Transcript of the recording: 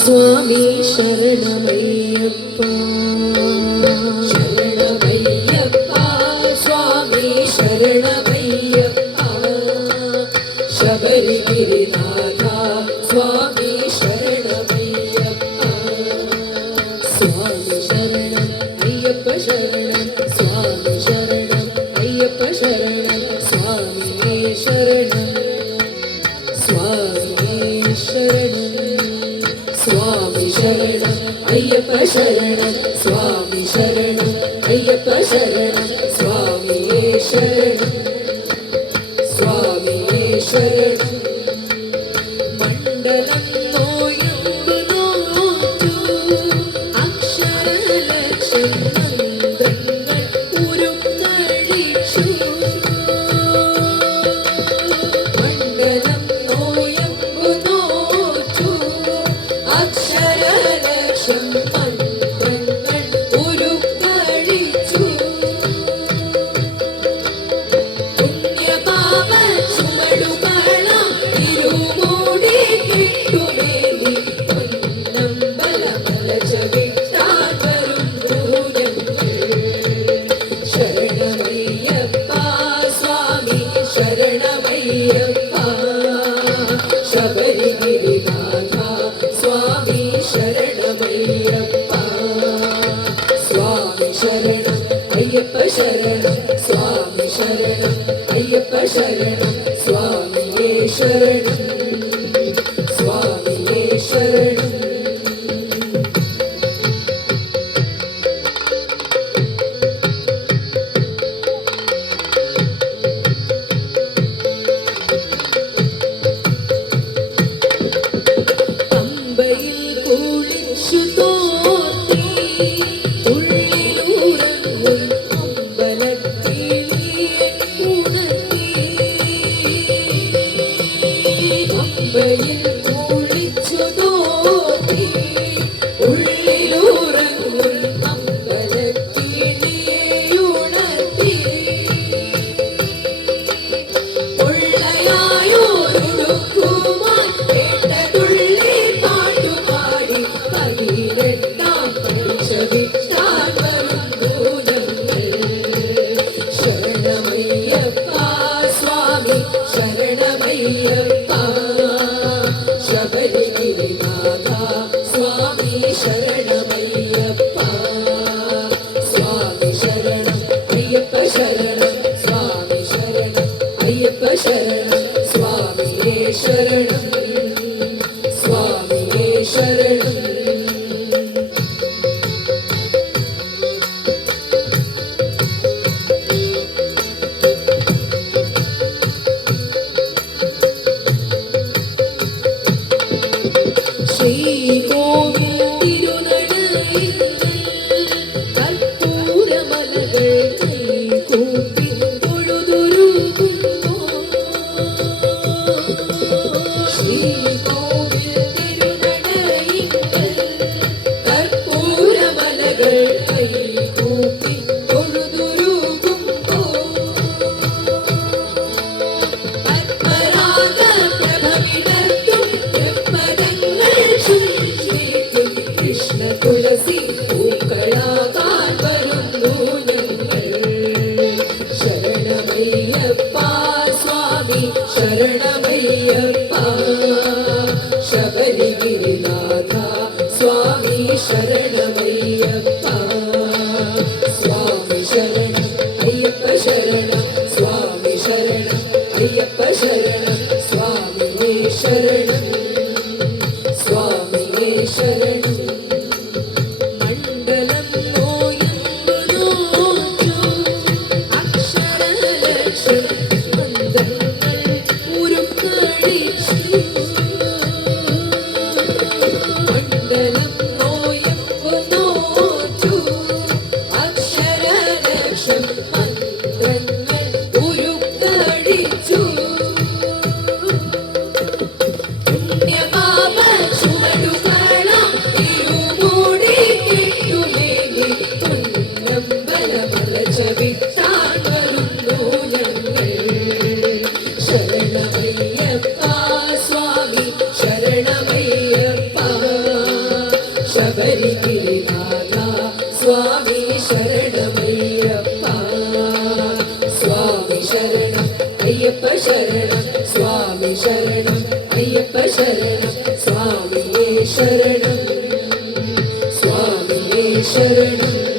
സ്വാമി ശരണമയ്യപ്പ ശരണമയ്യപ്പ സ്വാമി ശരണമയ്യപ്പ ശബരിഗിരിനാഥ സ്വാമി ശരണമയ്യപ്പ സ്വാമി ശരണം അയ്യപ്പ ശരണം സ്വാമി ശരണം അയ്യപ്പ ശരണം സ്വാമിയേ ശരണം സ്വാമിയേ ശരണം സ്വാമി ശരണം അയ്യപ്പ ശരണം സ്വാമി ശരണം അയ്യപ്പ ശരണം സ്വാമിയേ ശരണം സ്വാമിയേ ശരണം മണ്ഡലം നോയമ്പ് നോറ്റു അക്ഷരലക്ഷം മന്ത്രങ്ങൾ ഉരുക്കഴിച്ചു മണ്ഡലം നോയമ്പ് നോറ്റു അക്ഷരലക്ഷം മന്ത്രങ്ങൾ ഉരുക്കഴിച്ചു പുണ്യപാപ ചുമടുകളാം തിരുമൂടി കിട്ടുമേലി പൊന്നമ്പലമല ചവിട്ടാൻ വരുന്നു ഞങ്ങൾ ശരണമയ്യപ്പ സ്വാമി ശരണമയ്യപ്പ ശബരിഗിരിനാഥ സ്വാമി ശരണമയ്യപ്പ സ്വാമി ശരണം അയ്യപ്പ ശരണം സ്വാമി ശരണം അയ്യപ്പ ശരണം സ്വാമിയേ ശരണം സ്വാമിയേ ശരണം പമ്പയിൽ കുളിച്ചു തോർത്തി ഉള്ളിലുറങ്ങും അമ്പലക്കിളിയെ ഉണർത്തി പമ്പയിൽ കുളിച്ചു തോർത്തി ഉള്ളിലുറങ്ങും അമ്പലക്കിളിയെ ഉണർത്തി പൊള്ളയായോരുടുക്കുമാൻ കേട്ടതുള്ളി പാട്ടുപാടി പതിനെട്ടാം പരീക്ഷ വിട്ടാൻ വരുന്നു ഞങ്ങൾ ശരണമയ്യപ്പ സ്വാമി ശരണമയ്യപ്പ ശബരിഗിരിനാഥ സ്വാമി ശരണമയ്യപ്പ സ്വാമി ശരണം അയ്യപ്പ ശരണം സ്വാമി ശരണം അയ്യപ്പ ശരണം സ്വാമിയേ ശരണം സ്വാമിയേ ശരണം ശ്രീകോവിൽ തിരുനടയിൽ കർപ്പൂരമലകൾ കൈകൂപ്പി തൊഴുതുരുകുമ്പോൾ ശ്രീകോവിൽ തിരുനടയിൽ കർപ്പൂരമലകൾ കൈകൂപ്പി തൊഴുതുരുകുമ്പോൾ പത്മരാഗ പ്രഭവിടർത്തും പ്രപദങ്ങൾ ചുറ്റിക്കും കൃഷ്ണ തുളസി പൂക്കളാകാൻ വരുന്നു ഞങ്ങൾ ശരണമയ്യപ്പ സ്വാമി ശരണമയ്യപ്പ ശബരിഗിരിനാഥ സ്വാമി ശരണമയ്യപ്പ സ്വാമി ശരണം അയ്യപ്പ ശരണം സ്വാമി ശരണം അയ്യപ്പ ശരണം സ്വാമിയേ ശരണം സ്വാമിയേ ശരണം മണ്ഡലം നോയമ്പ് നോറ്റു അക്ഷരലക്ഷം മന്ത്രങ്ങൾ ഉരുക്കഴിച്ചു മണ്ഡലം നോയമ്പ് നോറ്റു അക്ഷരലക്ഷം മന്ത്രങ്ങൾ ഉരുക്കഴിച്ചു പുണ്യപാപ ചുമടുകളാം ശബരിഗിരിനാഥ സ്വാമി ശരണമയ്യപ്പ സ്വാമി ശരണം അയ്യപ്പ ശരണം സ്വാമി ശരണം അയ്യപ്പ ശരണം സ്വാമിയേ ശരണം സ്വാമിയേ ശരണം